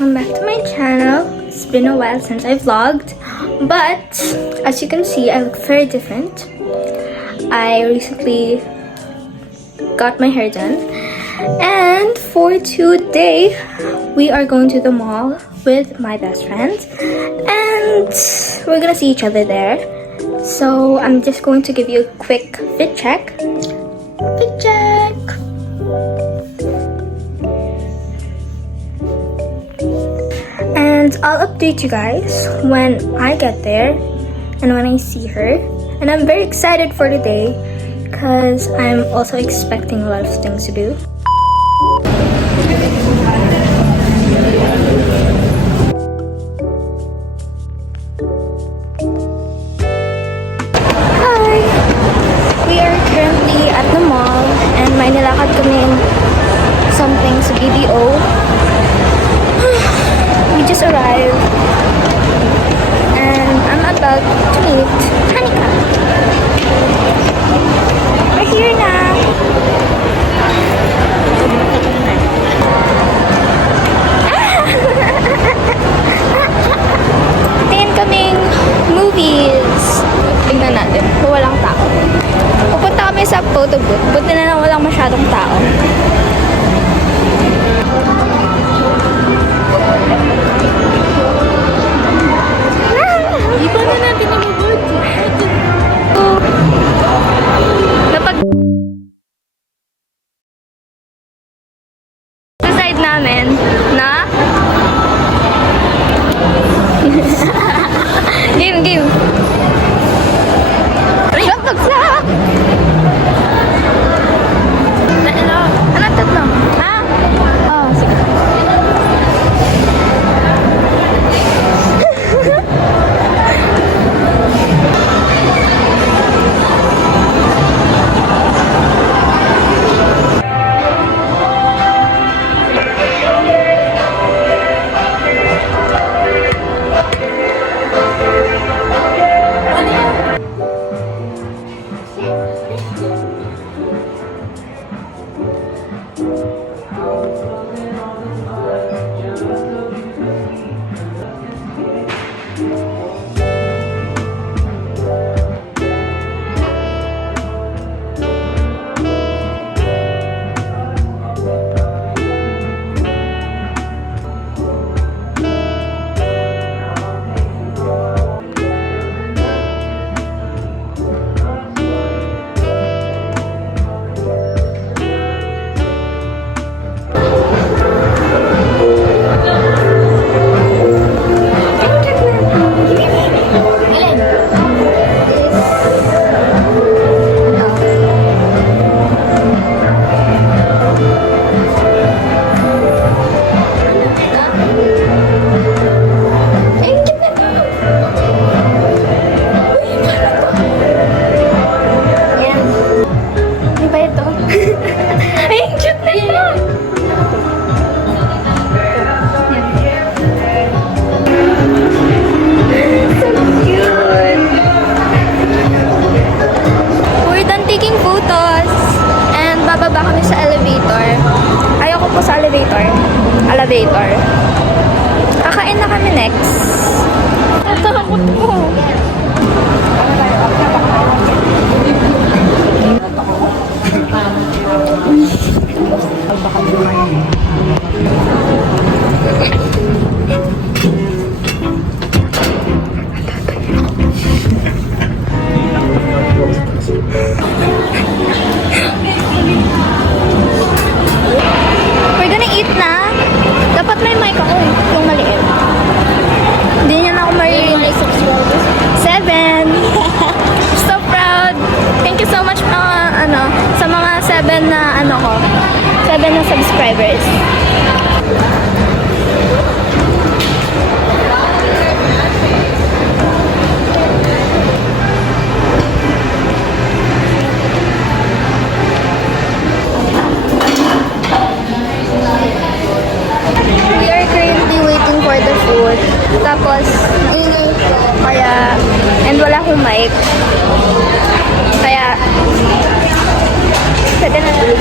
welcome back to my channel. It's been a while since I vlogged, but as you can see, I look very different. I recently got my hair done, and for today, we are going to the mall with my best friend, and we're gonna see each other there. So I'm just going to give you a quick fit check. Fit check! And I'll update you guys when I get there and when I see her. And I'm very excited for today because I'm also expecting a lot of things to do. Hi! We are currently at the mall and may nilakad kaming something sa BDO. We just arrived and I'm about to meet Hanika. We're here now. Tingin kaming movies. Tingnan natin kung walang tao. Pupunta kami sa photo booth. Buti na lang walang masyadong tao. Decide namin na game. Shut up sa! Ano tatlo? Ha? Oh, sige. Elevator. Kakain na kami next. Natakot ko. We're gonna eat na. Dapat may mic ako, yung maliit. Hindi niya na ako maririnig. 7! So proud! Thank you so much sa mga 7 na 7 na subscribers. For the food. Tapos, ingay ko. Kaya, and wala akong mic. Kaya, pwede na lang.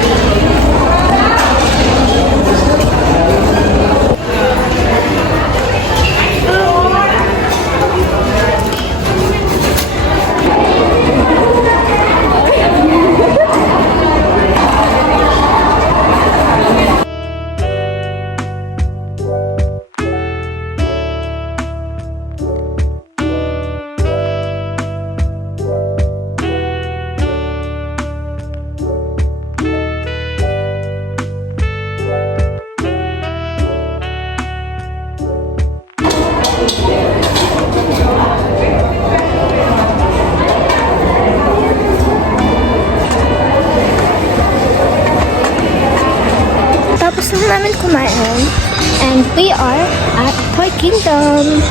We are at Toy Kingdom.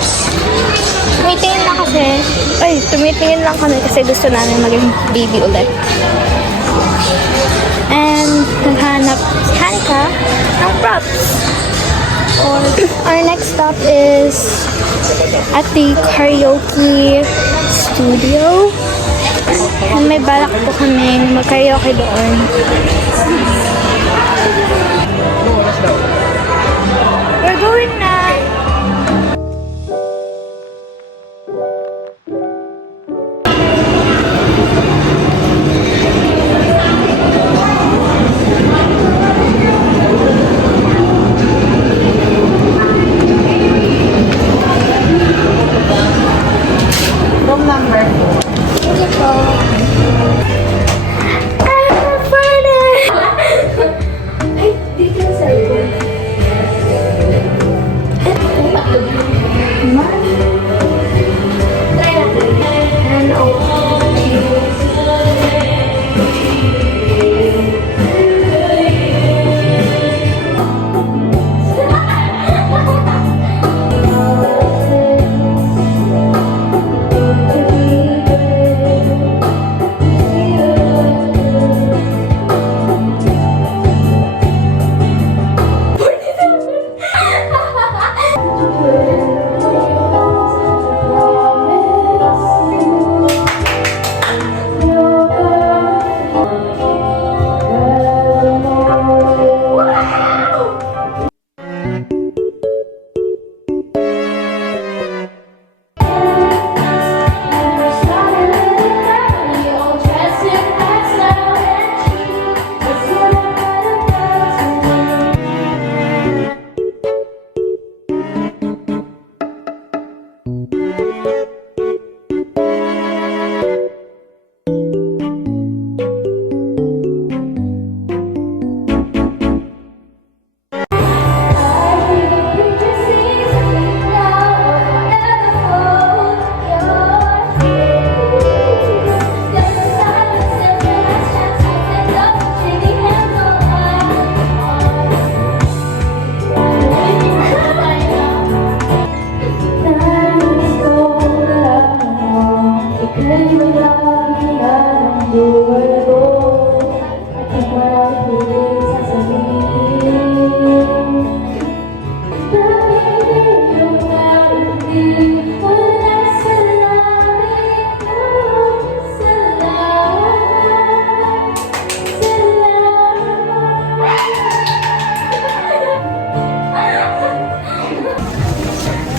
Tumitingin lang kami kasi gusto namin maging baby ulit. And naghanap si Hanika ng props. Our next stop is at the karaoke studio. And may balak po kami mag-karaoke doon. We're going na! Room number 4. Sige po. Ay, dito yung cellphone. Try natin. And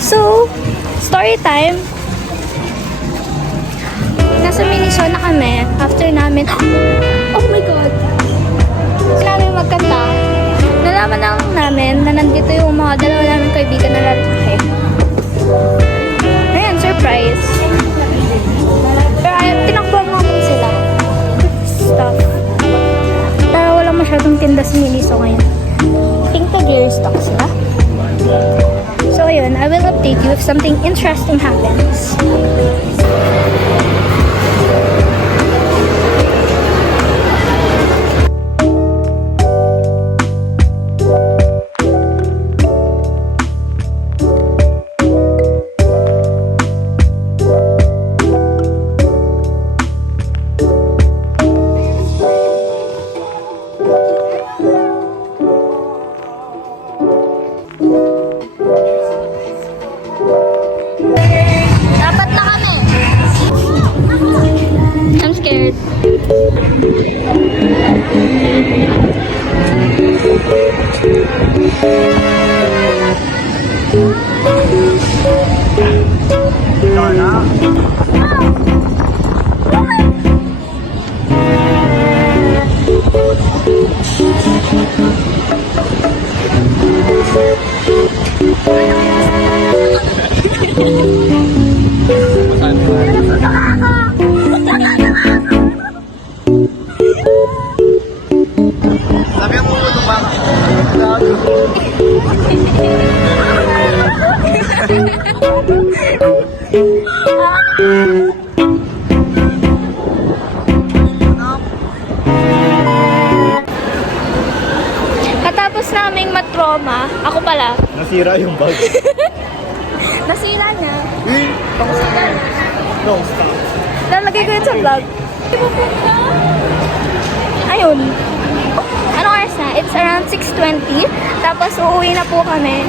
so, story time. Nasa Miniso na kami. After namin, oh my God! After namin magkanta, nalaman lang namin na nandito yung mga dalawa namin kaibigan na lalaki. Ayan, surprise. Pero tinakbuhan nga po sila. Stuff. Pero wala masyadong tinda sa Miniso ngayon. Think tag-gear stock sila. So ayun, I will update you if something interesting happens. Dapat na kami. I'm scared. Sabi mo ito ba? Katapos naming matroma, ako pala, Nasira yung bag. Nasira na. No, stop. Lalagay ko yun sa vlog. Ayun. Anong oras na? It's around 6:20. Tapos uuwi na po kami.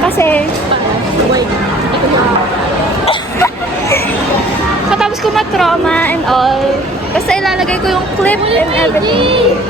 Kasi... Katapos ko matrauma and all. Basta ilalagay ko yung clip and everything.